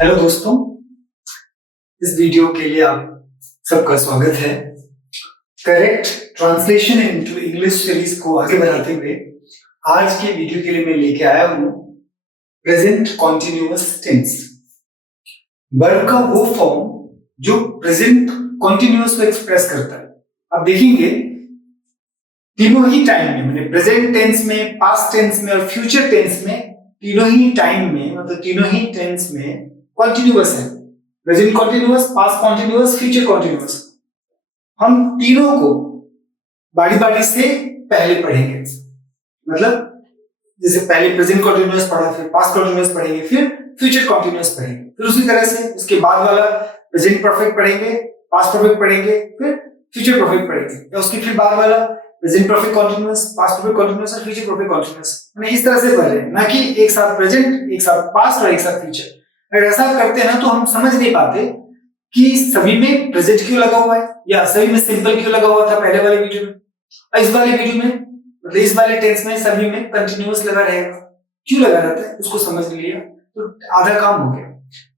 Hello दोस्तों, इस video के लिए आप सबका स्वागत है। Correct translation into English series को आगे बढ़ाते हुए आज के वीडियो के लिए मैं लेके आया हूं प्रेजेंट कॉन्टिन्यूअस टेंस। वर्ब का वो फॉर्म जो प्रेजेंट कॉन्टिन्यूअस को एक्सप्रेस करता है। आप देखेंगे तीनों ही टाइम में, मैंने प्रेजेंट टेंस में, पास्ट टेंस में और फ्यूचर टेंस में, तीनों ही टाइम में मतलब तीनों ही टेंस में कॉन्टिन्यूअस है। Present continuous, past continuous, future continuous. हम तीनों को बारी बारी से पहले पढ़ेंगे। मतलब जैसे पहले प्रेजेंट कॉन्टिन्यूअस पढ़ा, फिर पास्ट कॉन्टिन्यूअस पढ़ेंगे, फिर फ्यूचर कॉन्टिन्यूअस पढ़ेंगे, फिर उसी तरह से उसके बाद वाला प्रेजेंट परफेक्ट पढ़ेंगे, पास्ट परफेक्ट पढ़ेंगे, फिर फ्यूचर परफेक्ट पढ़ेंगे, या उसके फिर बाद वाला present perfect continuous, past perfect continuous और फ्यूचर परफेक्ट कॉन्टिन्यूअस। मैंने इस तरह से पढ़ रहे हैं, ना कि एक साथ प्रेजेंट, एक साथ पास्ट और एक साथ फ्यूचर। अगर ऐसा करते हैं ना तो हम समझ नहीं पाते कि सभी में प्रेजेंट क्यों लगा हुआ है या सभी में सिंपल क्यों लगा हुआ था पहले वाले वीडियो में, और इस वाले वीडियो में मतलब इस वाले टेंस में सभी में कंटिन्यूअस लगा रहेगा। क्यों लगा रहता है उसको समझ लिया तो आधा काम हो गया।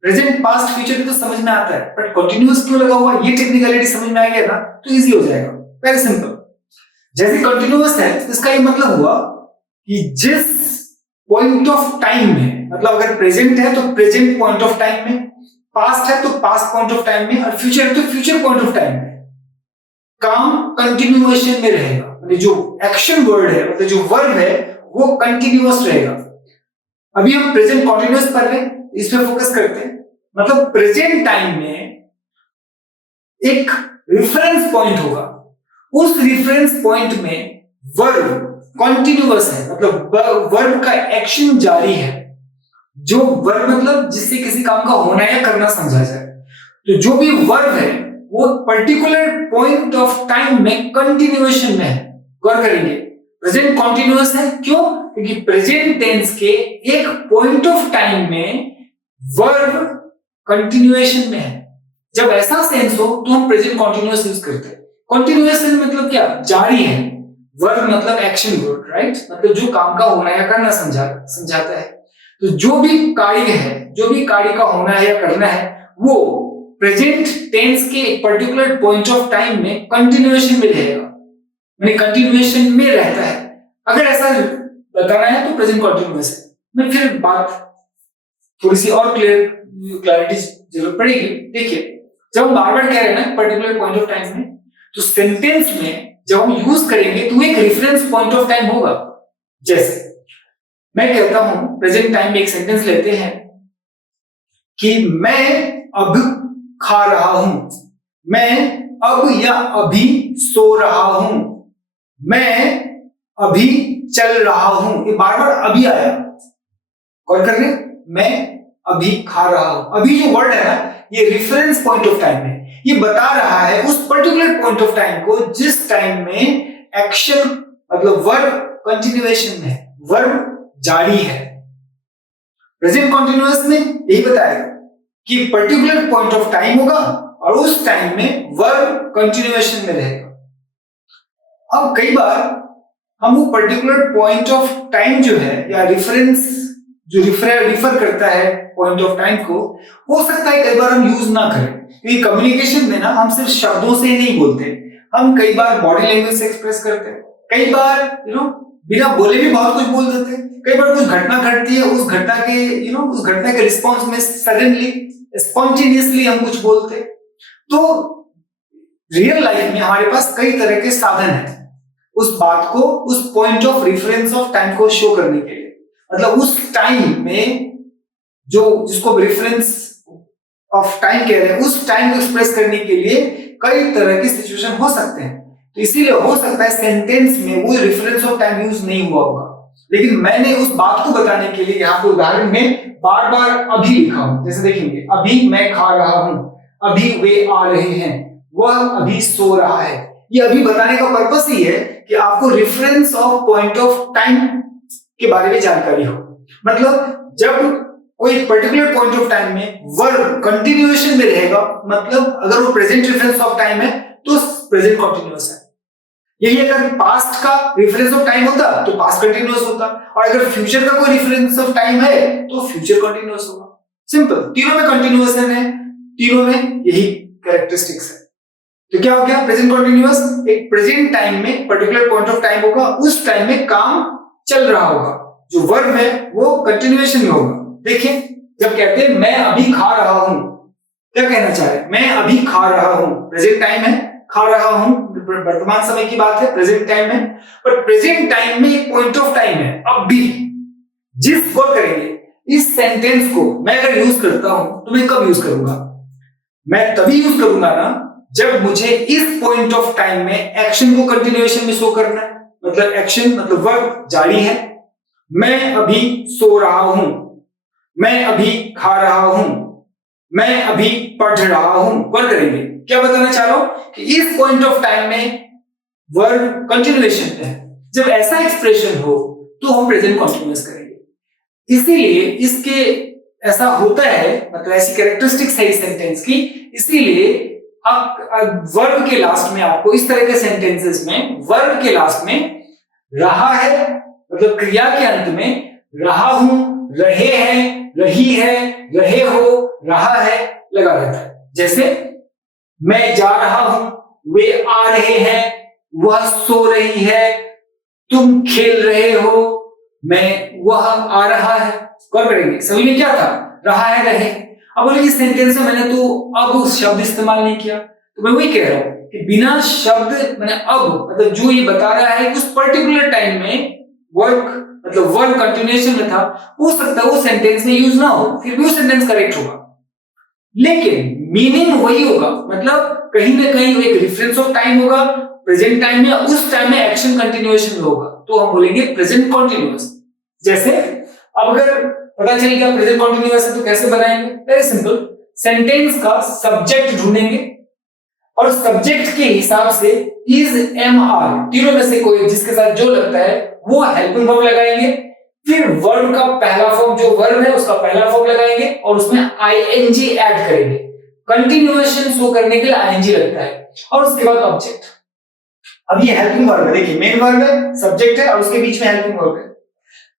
प्रेजेंट पास्ट फ्यूचर तो समझ में आता है, बट कंटिन्यूअस क्यों लगा हुआ है ये टेक्निकलिटी समझ में आ गया ना तो इजी हो जाएगा। Very simple. जैसे कंटिन्यूअस है इसका ये मतलब हुआ कि जिस पॉइंट ऑफ टाइम में, मतलब अगर प्रेजेंट है तो प्रेजेंट पॉइंट ऑफ टाइम में, पास्ट है तो पास्ट पॉइंट ऑफ टाइम में, और फ्यूचर है तो फ्यूचर पॉइंट ऑफ टाइम में काम कंटिन्यूएशन में रहेगा। मतलब जो एक्शन वर्ड है, मतलब जो वर्ब है वो कंटिन्यूअस रहेगा। अभी हम प्रेजेंट कॉन्टिन्यूअस पढ़ रहे हैं, इस पे फोकस करते हैं। मतलब प्रेजेंट टाइम में एक रेफरेंस पॉइंट होगा, उस रेफरेंस पॉइंट में वर्ब कॉन्टिन्यूअस है, मतलब वर्ब का एक्शन जारी है। जो वर्ब मतलब जिससे किसी काम का होना या करना समझा जाए, तो जो भी वर्ब है वो पर्टिकुलर पॉइंट ऑफ टाइम में कंटिन्यूएशन में है। गौर करेंगे, प्रेजेंट कॉन्टिन्यूअस है। क्यों? क्योंकि प्रेजेंट टेंस के एक पॉइंट ऑफ टाइम में वर्ब कंटिन्यूएशन में है। जब ऐसा सेंस हो तो हम प्रेजेंट कॉन्टिन्यूअस यूज करते हैं। कंटिन्यूएशन मतलब क्या? जारी है। वर्ब मतलब एक्शन वर्ड, राइट? मतलब जो काम का होना या करना समझाता है। तो जो भी कार्य है, जो भी कार्य का होना है या करना है, वो प्रेजेंट टेंस के एक पर्टिकुलर पॉइंट ऑफ टाइम में कंटिन्यूएशन में रहेगा, यानी कंटिन्यूएशन में रहता है। अगर ऐसा बताना है तो प्रेजेंट कॉन्टिन्यूअस है। मैं फिर बात थोड़ी सी और क्लैरिटी जरूरत पड़ेगी। देखिए, जब हम बार बार कह रहे हैं ना पर्टिकुलर पॉइंट ऑफ टाइम में, तो सेंटेंस में जब हम यूज करेंगे तो एक रेफरेंस पॉइंट ऑफ टाइम होगा। जैसे मैं कहता हूं, प्रेजेंट टाइम में एक सेंटेंस लेते हैं कि मैं अब खा रहा हूं, मैं अब या अभी सो रहा हूं, मैं अभी चल रहा हूं। ये बार बार अभी आया, गौर कर रहे हैं? मैं अभी खा रहा हूं। अभी जो वर्ड है ना, ये रेफरेंस पॉइंट ऑफ टाइम है। ये बता रहा है उस पर्टिकुलर पॉइंट ऑफ टाइम को जिस टाइम में एक्शन मतलब वर्ब कंटिन्यूएशन में है, वर्ब जारी है। प्रेजेंट कॉन्टिन्यूअस में यही बताएगा कि पर्टिकुलर पॉइंट ऑफ टाइम होगा और उस टाइम में वर्ब कंटिन्यूएशन में रहेगा। अब कई बार हम वो पर्टिकुलर पॉइंट ऑफ टाइम जो है या रेफरेंस जो रिफर करता है पॉइंट ऑफ टाइम को, हो सकता है कई बार हम यूज ना करें, क्योंकि कम्युनिकेशन में ना हम सिर्फ शब्दों से नहीं बोलते, हम कई बार बॉडी लैंग्वेज से एक्सप्रेस करते हैं, कई बार बिना बोले भी बहुत कुछ बोल देते हैं। कई बार कुछ घटना घटती है, उस घटना के उस घटना के रिस्पॉन्स में सडनली स्पॉन्टेनियसली हम कुछ बोलते हैं। तो रियल लाइफ में हमारे पास कई तरह के साधन हैं उस बात को, उस point of reference of time को शो करने के लिए। मतलब उस टाइम में जो जिसको रेफरेंस ऑफ टाइम कह रहे हैं, उस टाइम को एक्सप्रेस करने के लिए कई तरह की सिचुएशन हो सकते हैं। तो इसीलिए हो सकता है सेंटेंस में वो रेफरेंस ऑफ टाइम यूज नहीं हुआ होगा, लेकिन मैंने उस बात को बताने के लिए यहाँ पे उदाहरण में बार बार अभी लिखा हूं। जैसे देखेंगे, अभी मैं खा रहा हूं, अभी वे आ रहे हैं, वह अभी सो रहा है। ये अभी बताने का पर्पस ही है कि आपको reference of point of time के बारे में जानकारी हो। मतलब जब कोई पर्टिकुलर पॉइंट ऑफ टाइम में वर्ब कंटिन्यूएशन में रहेगा, मतलब अगर वो प्रेजेंट रेफरेंस ऑफ टाइम है तो प्रेजेंट कंटिन्यूअस है। यही अगर पास्ट का रेफरेंस ऑफ टाइम होता तो पास्ट कंटिन्यूअस होता, और अगर फ्यूचर का कोई रेफरेंस ऑफ टाइम है तो फ्यूचर कंटिन्यूअस होगा। सिंपल, तीनों में कंटिन्यूएशन है, तीनों में यही कैरेक्टरिस्टिक्स है। तो क्या हो गया प्रेजेंट कंटिन्यूअस, एक प्रेजेंट टाइम में पर्टिकुलर पॉइंट ऑफ टाइम होगा, उस टाइम में काम चल रहा होगा, जो वर्ब है वो कंटिन्यूएशन में होगा। देखिए जब कहते हैं मैं अभी खा रहा हूं, क्या कहना चाह रहे हैं, मैं अभी खा रहा हूं, प्रेजेंट टाइम है, खा रहा हूं वर्तमान समय की बात है, प्रेजेंट टाइम है, पर प्रेजेंट टाइम में एक पॉइंट ऑफ टाइम है अभी, जिस वर्क करेंगे इस सेंटेंस को मैं अगर यूज करता हूं तो मैं कब यूज करूंगा, मैं तभी यूज करूंगा ना जब मुझे इस पॉइंट ऑफ टाइम में एक्शन को कंटिन्यूएशन में शो करना है, मतलब एक्शन मतलब वर्क जारी है। मैं अभी सो रहा हूं, मैं अभी खा रहा हूं, मैं अभी पढ़ रहा हूं, वर्क करेंगे। क्या बताना चाह रहा हूं कि इस पॉइंट ऑफ टाइम में वर्ब कंटिन्यूएशन है। जब ऐसा एक्सप्रेशन हो तो हम प्रेजेंट कंटिन्यूअस करेंगे। इसीलिए इसके ऐसा होता है, मतलब ऐसी कैरेक्टरिस्टिक्स है इस सेंटेंस की, इसीलिए अब वर्ब के लास्ट में आपको इस तरह के सेंटेंसेस में वर्ब के लास्ट में रहा है, मतलब क्रिया के अंत में रहा हूं, रहे हैं, रही है, रहे हो, रहा है लगा रहता है। जैसे मैं जा रहा हूं, वे आ रहे हैं, वह सो रही है, तुम खेल रहे हो, वह आ रहा है। कौन करेंगे, सभी में क्या था, रहा है, रहे। अब बोले इस सेंटेंस में मैंने तो अब शब्द इस्तेमाल नहीं किया, तो मैं वही कह रहा हूं कि बिना शब्द मैंने अब मतलब जो ये बता रहा है कि उस पर्टिकुलर टाइम में वर्क मतलब वर्क कंटिन्यूएशन में था, हो सकता है वो सेंटेंस में यूज ना हो, फिर भी वो सेंटेंस करेक्ट होगा, लेकिन मीनिंग वही होगा, मतलब कहीं ना कहीं एक रेफरेंस ऑफ टाइम होगा प्रेजेंट टाइम में, उस टाइम में एक्शन कंटिन्यूएशन में होगा, तो हम बोलेंगे प्रेजेंट कंटिन्यूअस। जैसे अब अगर पता चल गया प्रेजेंट कंटिन्यूअस है तो कैसे बनाएंगे, वेरी सिंपल, सेंटेंस का सब्जेक्ट ढूंढेंगे और सब्जेक्ट के हिसाब से इज एम आर तीनों में से कोई जिसके साथ जो लगता है वो हेल्पिंग वर्ब लगाएंगे, फिर वर्ब का पहला फॉर्म जो वर्ब है उसका पहला फॉर्म लगाएंगे और उसमें आईएनजी ऐड करेंगे, कंटिन्यूएशन शो करने के लिए आईएनजी लगता है, और उसके बाद ऑब्जेक्ट। अब ये हेल्पिंग वर्ब है, देखिए मेन वर्ब है, सब्जेक्ट है और उसके बीच में हेल्पिंग वर्ब है।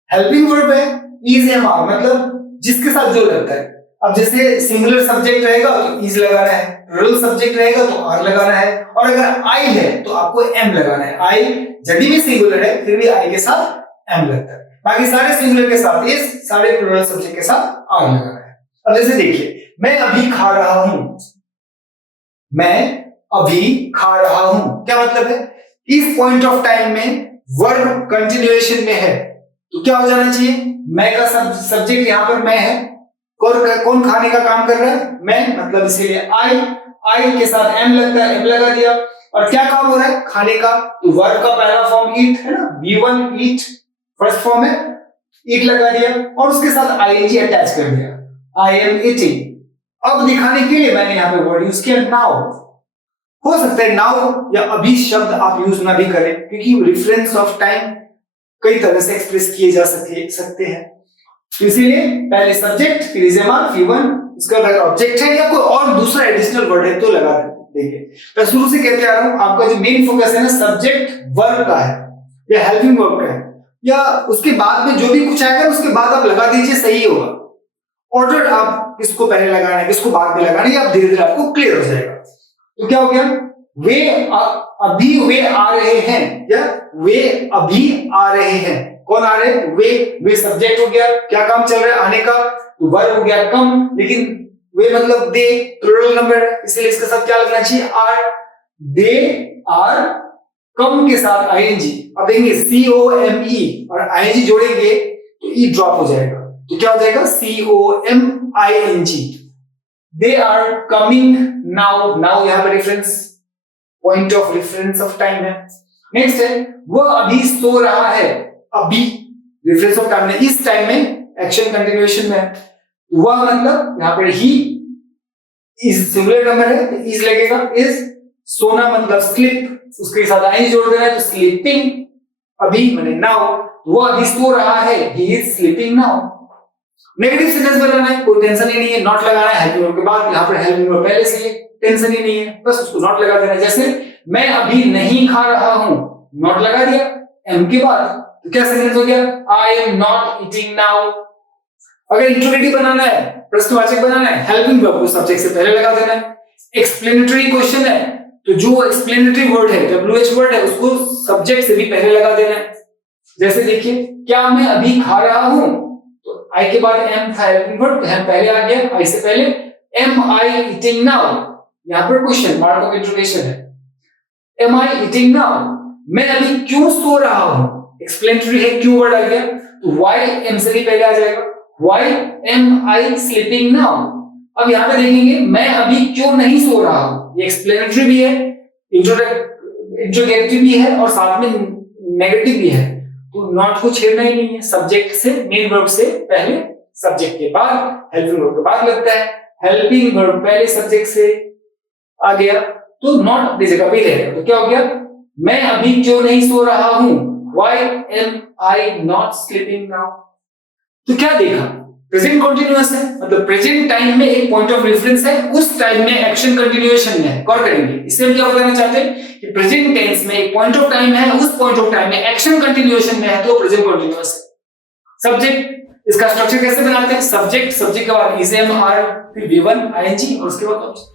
हेल्पिंग वर्ब है इज एम आर, मतलब जिसके साथ जो लगता है। अब जैसे सिंगुलर सब्जेक्ट रहेगा तो इज लगाना है, प्लूरल सब्जेक्ट रहेगा तो आर लगाना है, और अगर आई है तो आपको एम लगाना है। आई यदि भी सिंगुलर है फिर भी आई के साथ एम लगता है, बाकी सारे सिंगुलर के साथ इज, सारे प्लूरल सब्जेक्ट के साथ आर लगाना है। अब जैसे देखिए मैं अभी खा रहा हूं, मैं अभी खा रहा हूं, क्या मतलब है, इस पॉइंट ऑफ टाइम में वर्ब कंटिन्यूएशन में है तो क्या हो जाना चाहिए, मैं का सब्जेक्ट यहां पर मैं है, कौन खाने का काम कर रहा है, मैं, मतलब इसीलिए आई के साथ एम लगता है, एम लगा दिया, और क्या काम हो रहा है, खाने का, तो वर्ब का पहला फॉर्म ईट है ना, V1 ईट फर्स्ट फॉर्म है, ईट लगा दिया और उसके साथ आईएनजी अटैच कर दिया, आई एम ईटिंग। अब दिखाने के लिए मैंने यहाँ पे वर्ड यूज किया नाउ। हो सकता है नाउ या अभी शब्द आप यूज ना भी करें, क्योंकि रेफरेंस ऑफ टाइम कई तरह से एक्सप्रेस किए जा सकते हैं, तो इसीलिए पहले सब्जेक्ट फिर इज एम आर V1, उसका अगर ऑब्जेक्ट है या कोई और दूसरा एडिशनल वर्ड है तो लगा देंगे। मैं शुरू से कहते आ रहा हूं आपका जो मेन फोकस है ना सब्जेक्ट वर्ब का है या हेल्पिंग वर्ब का है, या उसके बाद में जो भी कुछ आएगा उसके बाद आप लगा दीजिए, सही होगा। ऑर्डर आप किसको पहले लगाना है किसको बाद में लगाना है, आप धीरे धीरे आपको क्लियर हो जाएगा। तो क्या हो गया, वे अभी वे आ रहे हैं या वे अभी आ रहे हैं, कौन आ रहे हैं, वे सब्जेक्ट हो गया, क्या काम चल रहा है आने का, तो वर्ब हो गया कम, लेकिन वे मतलब दे प्लूरल नंबर है इसलिए इसके साथ क्या लगना चाहिए, आर, दे आर कम के साथ आईएनजी। अब देखेंगे COME और आईएनजी जोड़ेंगे तो ई ड्रॉप हो जाएगा, तो क्या हो जाएगा COMING, they are coming now, now यहां पर reference point of reference of time है। नेक्स्ट है वह अभी सो रहा है, अभी रेफरेंस ऑफ टाइम है, इस टाइम में एक्शन कंटिन्यूएशन में है, वह मतलब यहां पर ही इज सिंगुलर नंबर है तो इज लगेगा, इज सोना मतलब स्लीप, उसके साथ आई जोड़ देना है तो स्लीपिंग, अभी माने नाउ, वह अभी सो रहा है, he is sleeping now. Negative sentence बनाना है, कोई टेंशन ही नहीं है, नॉट लगाना है हेल्पिंग वर्ब के बाद, यहां पर हेल्पिंग वर्ब पहले से टेंशन ही नहीं है, बस उसको नॉट लगा देना। जैसे मैं अभी नहीं खा रहा हूं, नॉट लगा दिया एम के बाद, तो क्या सेंटेंस हो गया, I am not eating now. अगर इंट्रोगेटिव बनाना है, प्रश्नवाचक बनाना है, हेल्पिंग वर्ब को सब्जेक्ट से पहले लगा देना है। एक्सप्लेनेटरी क्वेश्चन है तो जो एक्सप्लेनेटरी वर्ड है, WH वर्ड है, उसको सब्जेक्ट से भी पहले लगा देना है। जैसे देखिए, क्या मैं अभी खा रहा हूं, तो आई के बाद एम था, हेल्पिंग वर्ड पहले आ गया, आई से पहले। एम आई ईटिंग नाउ, यहां पर क्वेश्चन मार्क ऑफ इंटरोगेशन है। एम आई ईटिंग नाउ, मैं अभी क्यों सो रहा हूं, एक्सप्लेनेटरी है, क्यों वर्ड आ गया, तो वाई एम से भी पहले आ जाएगा। वाई एम आई स्लीपिंग नाउ, अब यहां पे देखेंगे मैं अभी क्यों नहीं सो रहा हूं, ये एक्सप्लेनेटरी भी है, इंट्रोगेटिव भी है और साथ में नेगेटिव भी है, तो नॉट को छेड़ना ही नहीं है। सब्जेक्ट से, मेन वर्ब से पहले, सब्जेक्ट के बाद हेल्पिंग वर्ब के बाद लगता है। हेल्पिंग वर्ब पहले सब्जेक्ट से आ गया तो नॉट अपनी जगह पे रहेगा, तो क्या हो गया, मैं अभी क्यों नहीं सो रहा हूं, why am I not sleeping now. तो क्या देखा, प्रेजेंट कंटीन्यूअस है, मतलब प्रेजेंट टाइम में एक पॉइंट ऑफ रेफरेंस है, उस टाइम में एक्शन कंटिन्यूएशन में है, गौर करेंगे। इससे हम क्या बताना चाहते हैं कि प्रेजेंट टेंस में एक पॉइंट ऑफ टाइम है, उस पॉइंट ऑफ टाइम में एक्शन कंटिन्यूएशन में है, तो प्रेजेंट कंटिन्यूअस है। सब्जेक्ट, इसका स्ट्रक्चर कैसे बनाते हैं, सब्जेक्ट, सब्जेक्ट के बाद इज, एम, आर, फिर V1 ING और उसके बाद ऑब्जेक्ट।